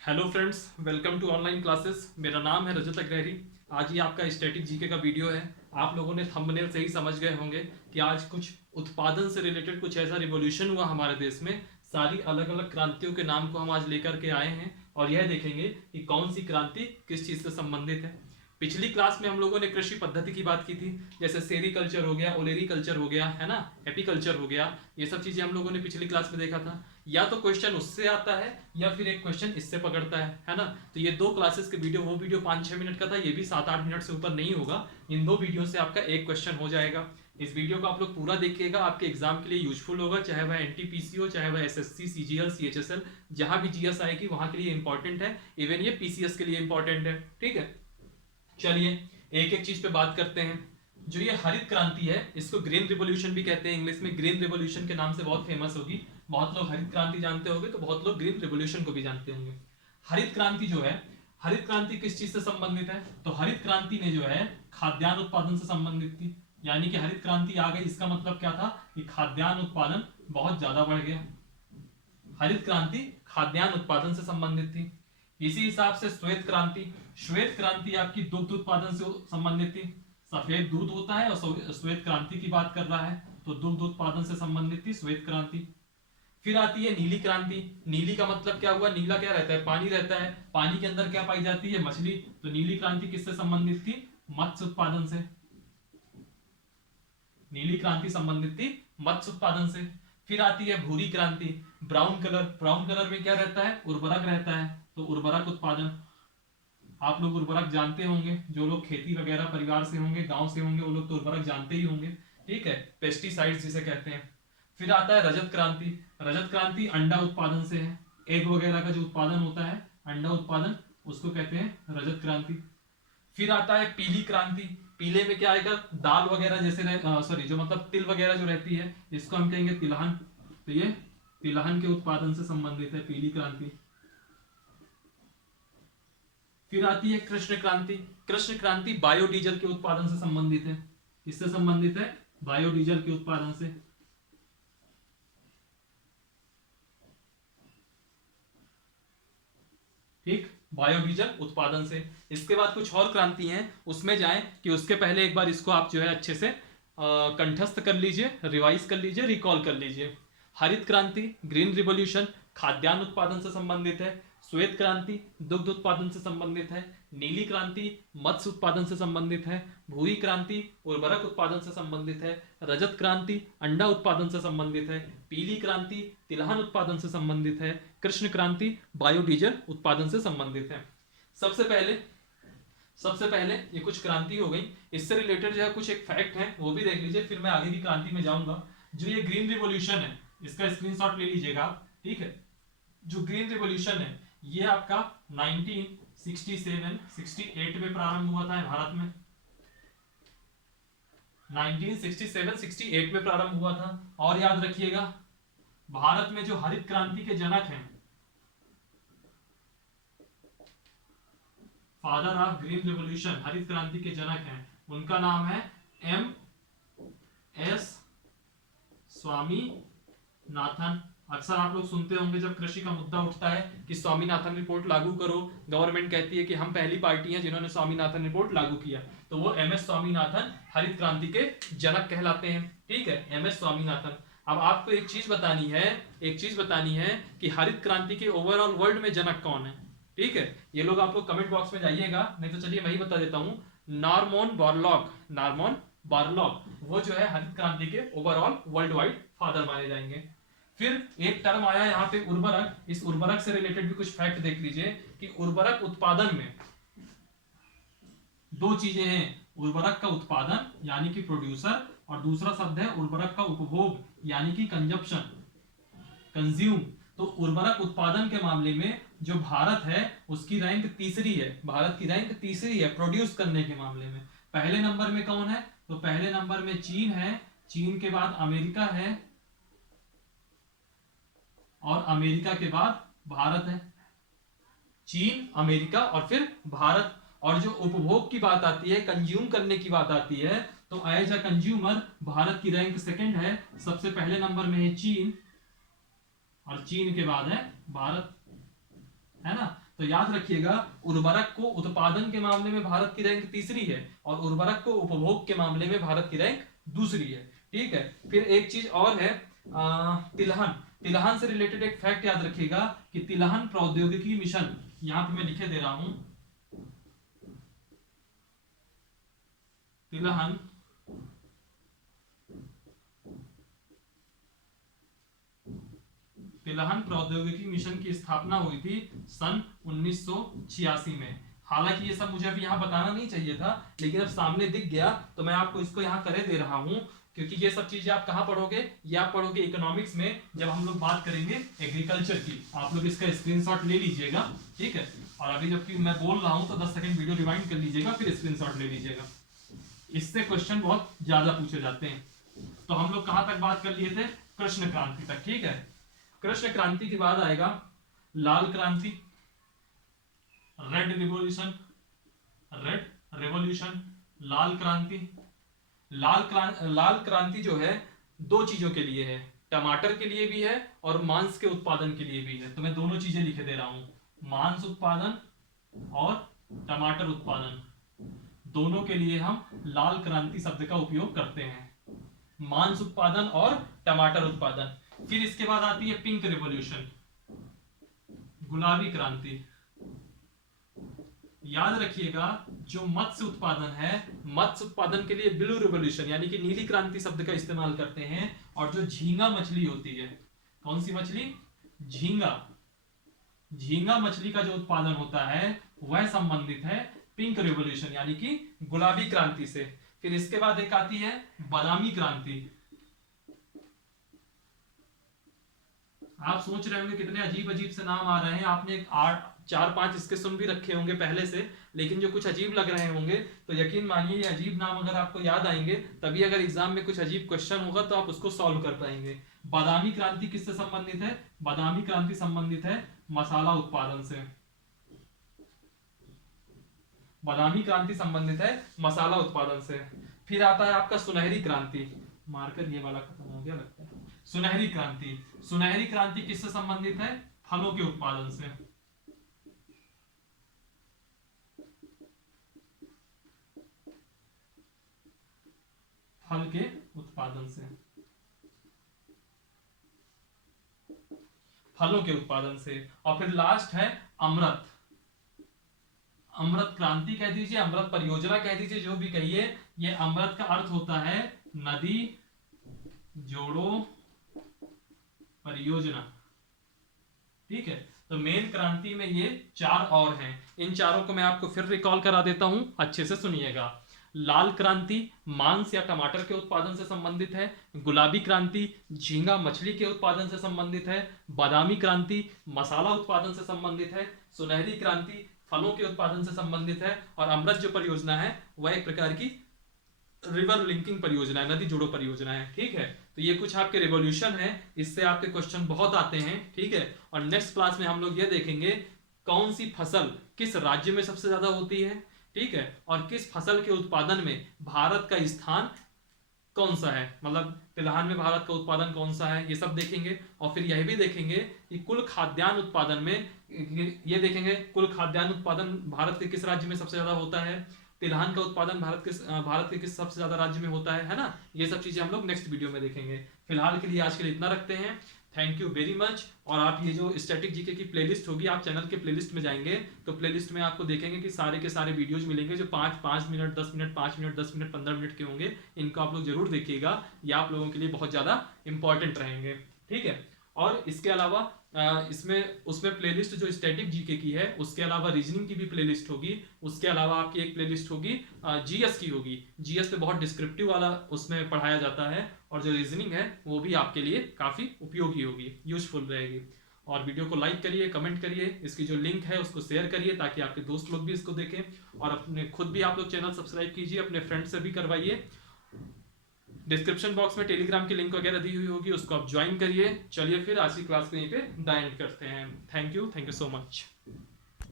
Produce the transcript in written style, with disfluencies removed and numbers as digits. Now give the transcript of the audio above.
Hello friends, welcome to online classes. मेरा नाम है रजत अग्रहरी। आज ये आपका स्टैटिक जीके का वीडियो है। आप लोगों ने थंबनेल से ही समझ गए होंगे कि आज कुछ उत्पादन से रिलेटेड कुछ ऐसा रिवॉल्यूशन हुआ हमारे देश में। सारी अलग अलग क्रांतियों के नाम को हम आज लेकर के आए हैं और यह देखेंगे कि कौन सी क्रांति किस चीज़ से संबंधित है। पिछली क्लास में हम लोगों ने कृषि पद्धति की बात की थी, जैसे सेरीकल्चर हो गया, ओलेरीकल्चर हो गया, है ना, एपीकल्चर हो गया। ये सब चीजें हम लोगों ने पिछली क्लास में देखा था। या तो क्वेश्चन उससे आता है या फिर एक क्वेश्चन इससे पकड़ता है ना। तो ये दो क्लासेस के वीडियो, वो वीडियो 5-6 मिनट का था, ये भी 7-8 मिनट से ऊपर नहीं होगा। इन दो वीडियो से आपका एक क्वेश्चन हो जाएगा। इस वीडियो को आप लोग पूरा देखिएगा, आपके एग्जाम के लिए यूजफुल होगा, चाहे वह एनटीपीसी हो, चाहे वह एसएससी, सीजीएल, सीएचएसएल, जहां भी जीएस आएगी वहां के लिए इंपॉर्टेंट है। इवन ये पीसीएस के लिए इंपॉर्टेंट है। ठीक है, चलिए एक एक चीज पे बात करते हैं। जो ये हरित क्रांति है, इसको ग्रीन रिवॉल्यूशन भी कहते हैं। इंग्लिश में ग्रीन रिवॉल्यूशन के नाम से बहुत फेमस होगी। बहुत लोग हरित क्रांति जानते होंगे, तो बहुत लोग ग्रीन रिवॉल्यूशन को भी जानते होंगे। हरित क्रांति जो है, हरित क्रांति किस चीज से संबंधित है? तो हरित क्रांति ने जो है खाद्यान्न उत्पादन से संबंधित थी। यानी कि हरित क्रांति आ गई, इसका मतलब क्या था कि खाद्यान्न उत्पादन बहुत ज्यादा बढ़ गया। हरित क्रांति खाद्यान्न उत्पादन से संबंधित थी। इसी हिसाब से श्वेत क्रांति, श्वेत क्रांति आपकी दुग्ध उत्पादन से संबंधित थी। सफेद दूध होता है और श्वेत क्रांति की बात कर रहा है, तो दुग्ध उत्पादन से संबंधित थी श्वेत क्रांति। फिर आती है नीली क्रांति। नीली का मतलब क्या हुआ? नीला क्या रहता है? पानी रहता है। पानी के अंदर क्या पाई जाती है? मछली। तो नीली क्रांति किससे संबंधित थी? मत्स्य उत्पादन से। नीली क्रांति संबंधित थी मत्स्य उत्पादन से। फिर आती है भूरी क्रांति, ब्राउन कलर। ब्राउन कलर में क्या रहता है? उर्वरक रहता है, तो उर्वरक उत्पादन। आप लोग उर्वरक जानते होंगे, जो लोग खेती वगैरह परिवार से होंगे, गांव से होंगे, वो लोग तो उर्वरक जानते ही होंगे। ठीक है, पेस्टिसाइड्स जिसे कहते हैं। फिर आता है रजत क्रांति। रजत क्रांति अंडा उत्पादन से है। एग वगैरह का जो उत्पादन होता है, अंडा उत्पादन, उसको कहते हैं रजत क्रांति। फिर आता है पीली क्रांति। पीले में क्या आएगा? दाल वगैरह जैसे सॉरी, जो मतलब तिल वगैरह जो रहती है, इसको हम कहेंगे तिलहन। तो ये तिलहन के उत्पादन से संबंधित है पीली क्रांति। फिर आती है कृष्ण क्रांति। कृष्ण क्रांति बायोडीजल के उत्पादन से संबंधित है। किससे संबंधित है? बायोडीजल के उत्पादन से। ठीक, बायोडीजल उत्पादन से। इसके बाद कुछ और क्रांति हैं, उसमें जाएं कि उसके पहले एक बार इसको आप जो है अच्छे से कंठस्थ कर लीजिए, रिवाइज कर लीजिए, रिकॉल कर लीजिए। हरित क्रांति ग्रीन रिवॉल्यूशन खाद्यान्न उत्पादन से संबंधित है। श्वेत क्रांति दुग्ध उत्पादन से संबंधित है। नीली क्रांति मत्स्य उत्पादन से संबंधित है। भूरी क्रांति उर्वरक उत्पादन से संबंधित है। रजत क्रांति अंडा उत्पादन से संबंधित है। पीली क्रांति तिलहन उत्पादन से संबंधित है। कृष्ण क्रांति बायोडीजल उत्पादन से संबंधित है। सबसे पहले ये कुछ क्रांति हो गई। इससे रिलेटेड जो है कुछ एक फैक्ट है, वो भी देख लीजिए, फिर मैं आगे की क्रांति में जाऊंगा। जो ये ग्रीन रिवॉल्यूशन है, इसका स्क्रीनशॉट ले लीजिएगा आप। ठीक है, जो ग्रीन रिवॉल्यूशन है ये आपका 1967-68 में प्रारंभ हुआ था भारत में। 1967-68 में प्रारंभ हुआ था। और याद रखिएगा, भारत में जो हरित क्रांति के जनक हैं, फादर ऑफ ग्रीन रिवॉल्यूशन, हरित क्रांति के जनक हैं, उनका नाम है एम एस स्वामीनाथन। अक्सर आप लोग सुनते होंगे जब कृषि का मुद्दा उठता है कि स्वामीनाथन रिपोर्ट लागू करो, गवर्नमेंट कहती है कि हम पहली पार्टी हैं जिन्होंने स्वामीनाथन रिपोर्ट लागू किया, तो वो एम एस स्वामीनाथन हरित क्रांति के जनक कहलाते हैं। ठीक है, एम एस स्वामीनाथन। अब आपको एक चीज बतानी है कि हरित क्रांति के ओवरऑल वर्ल्ड में जनक कौन है। ठीक है, ये लोग आप लोग कमेंट बॉक्स में जाइएगा, नहीं तो चलिए मैं ही बता देता हूं। नॉर्मन बॉरलॉग वो जो है हरित क्रांति के ओवरऑल वर्ल्ड वाइड फादर माने जाएंगे। फिर एक टर्म आया यहाँ पे उर्वरक। इस उर्वरक से रिलेटेड भी कुछ फैक्ट देख लीजिए कि उर्वरक उत्पादन में दो चीजें हैं। उर्वरक का उत्पादन यानी कि प्रोड्यूसर, और दूसरा शब्द है उर्वरक का उपभोग यानी कि कंजप्शन, कंज्यूम। तो उर्वरक उत्पादन के मामले में जो भारत है उसकी रैंक तीसरी है। भारत की रैंक तीसरी है प्रोड्यूस करने के मामले में। पहले नंबर में कौन है? तो पहले नंबर में चीन है, चीन के बाद अमेरिका है, और अमेरिका के बाद भारत है। चीन, अमेरिका और फिर भारत। और जो उपभोग की बात आती है, कंज्यूम करने की बात आती है, तो एज अ कंज्यूमर भारत की रैंक सेकंड है। सबसे पहले नंबर में है चीन, और चीन के बाद है भारत, है ना। तो याद रखिएगा, उर्वरक को उत्पादन के मामले में भारत की रैंक तीसरी है और उर्वरक को उपभोग के मामले में भारत की रैंक दूसरी है। ठीक है, फिर एक चीज और है, तिलहन। तिलहन से रिलेटेड एक फैक्ट याद रखिएगा कि तिलहन प्रौद्योगिकी मिशन, यहां पे मैं लिखे दे रहा हूं, तिलहन तिलहन प्रौद्योगिकी मिशन की स्थापना हुई थी सन 1986 में। हालांकि ये सब मुझे अभी यहाँ बताना नहीं चाहिए था, लेकिन अब सामने दिख गया तो मैं आपको इसको यहाँ करे दे रहा हूँ, क्योंकि ये सब चीजें आप कहाँ पढ़ोगे, ये आप पढ़ोगे इकोनॉमिक्स में, जब हम लोग बात करेंगे एग्रीकल्चर की। आप लोग इसका स्क्रीनशॉट ले लीजिएगा, ठीक है। और अभी जबकि मैं बोल रहा हूँ तो 10 सेकंड वीडियो रिवाइंड कर लीजिएगा, फिर स्क्रीनशॉट ले लीजिएगा। इससे क्वेश्चन बहुत ज्यादा पूछे जाते हैं। तो हम लोग कहाँ तक बात कर लिए थे, कृष्ण क्रांति तक, ठीक है। कृष्ण क्रांति के बाद आएगा लाल क्रांति, रेड रेवोल्यूशन, लाल क्रांति। लाल क्रांति जो है दो चीजों के लिए है, टमाटर के लिए भी है और मांस के उत्पादन के लिए भी है। तो मैं दोनों चीजें लिखे दे रहा हूं, मांस उत्पादन और टमाटर उत्पादन, दोनों के लिए हम लाल क्रांति शब्द का उपयोग करते हैं, मांस उत्पादन और टमाटर उत्पादन। फिर इसके बाद आती है पिंक रिवॉल्यूशन, गुलाबी क्रांति। याद रखिएगा, जो मत्स्य उत्पादन है, मत्स्य उत्पादन के लिए ब्लू रिवॉल्यूशन यानी कि नीली क्रांति शब्द का इस्तेमाल करते हैं। और जो झींगा मछली होती है, कौन सी मछली, झींगा मछली का जो उत्पादन होता है वह संबंधित है पिंक रिवॉल्यूशन यानी कि गुलाबी क्रांति से। फिर इसके बाद एक आती है बादामी क्रांति। आप सोच रहे होंगे कितने अजीब अजीब से नाम आ रहे हैं, आपने 4-5 इसके सुन भी रखे होंगे पहले से, लेकिन जो कुछ अजीब लग रहे होंगे तो यकीन मानिए ये अजीब नाम अगर आपको याद आएंगे तभी अगर एग्जाम में कुछ अजीब क्वेश्चन होगा तो आप उसको सॉल्व कर पाएंगे। बादामी क्रांति किससे संबंधित है, बादामी क्रांति संबंधित है मसाला उत्पादन से। बादामी क्रांति संबंधित है मसाला उत्पादन से। फिर आता है आपका सुनहरी क्रांति, मार्कर ये वाला खत्म हो गया लगता है। सुनहरी क्रांति, सुनहरी क्रांति किससे संबंधित है, फलों के उत्पादन से। फल के उत्पादन से, फलों के उत्पादन से। और फिर लास्ट है अमृत, अमृत क्रांति कह दीजिए, अमृत परियोजना कह दीजिए, जो भी कहिए। ये अमृत का अर्थ होता है नदी जोड़ो परियोजना, ठीक है। तो मेन क्रांति में ये 4 और हैं, इन चारों को मैं आपको फिर रिकॉल करा देता हूं, अच्छे से सुनिएगा। लाल क्रांति मांस या टमाटर के उत्पादन से संबंधित है, गुलाबी क्रांति झींगा मछली के उत्पादन से संबंधित है, बादामी क्रांति मसाला उत्पादन से संबंधित है, सुनहरी क्रांति फलों के उत्पादन से संबंधित है, और अमृत जो परियोजना है वह एक प्रकार की रिवर लिंकिंग परियोजना है, नदी जोड़ो परियोजना है, ठीक है। तो ये कुछ आपके रिवॉल्यूशन है, इससे आपके क्वेश्चन बहुत आते हैं, ठीक है। और नेक्स्ट क्लास में हम लोग ये देखेंगे कौन सी फसल किस राज्य में सबसे ज्यादा होती है, ठीक है, और किस फसल के उत्पादन में भारत का स्थान कौन सा है, मतलब तिलहन में भारत का उत्पादन कौन सा है, ये सब देखेंगे। और फिर यह भी देखेंगे कि कुल खाद्यान्न उत्पादन में, ये देखेंगे कुल खाद्यान्न उत्पादन भारत के किस राज्य में सबसे ज्यादा होता है, तिलहन का उत्पादन भारत के किस सबसे ज्यादा राज्य में होता है ना। ये सब चीजें हम लोग नेक्स्ट वीडियो में देखेंगे। फिलहाल के लिए आज के लिए इतना रखते हैं, थैंक यू वेरी मच। और आप ये जो स्टैटिक जीके की प्लेलिस्ट होगी, आप चैनल के प्लेलिस्ट में जाएंगे तो प्लेलिस्ट में आपको देखेंगे कि सारे के सारे वीडियोज मिलेंगे जो 5 minute 10 minute 5 minute 10 minute 15 minute के होंगे। इनको आप लोग जरूर देखिएगा, ये आप लोगों के लिए बहुत ज्यादा इंपॉर्टेंट रहेंगे, ठीक है। और इसके अलावा उसमें प्लेलिस्ट जो स्टैटिक जीके की है, उसके अलावा रीजनिंग की भी प्लेलिस्ट होगी, उसके अलावा आपकी एक प्लेलिस्ट होगी जीएस की होगी। जीएस पे बहुत डिस्क्रिप्टिव वाला उसमें पढ़ाया जाता है, और जो रीजनिंग है वो भी आपके लिए काफी उपयोगी होगी, यूजफुल रहेगी। और वीडियो को लाइक करिए, कमेंट करिए, इसकी जो लिंक है उसको शेयर करिए ताकि आपके दोस्त लोग भी इसको देखें, और अपने खुद भी आप लोग चैनल सब्सक्राइब कीजिए, अपने फ्रेंड से भी करवाइए। डिस्क्रिप्शन बॉक्स में टेलीग्राम की लिंक वगैरह दी हुई होगी, उसको आप ज्वाइन करिए। चलिए फिर आज की क्लास को यहीं पे द एंड करते हैं। Thank you so much.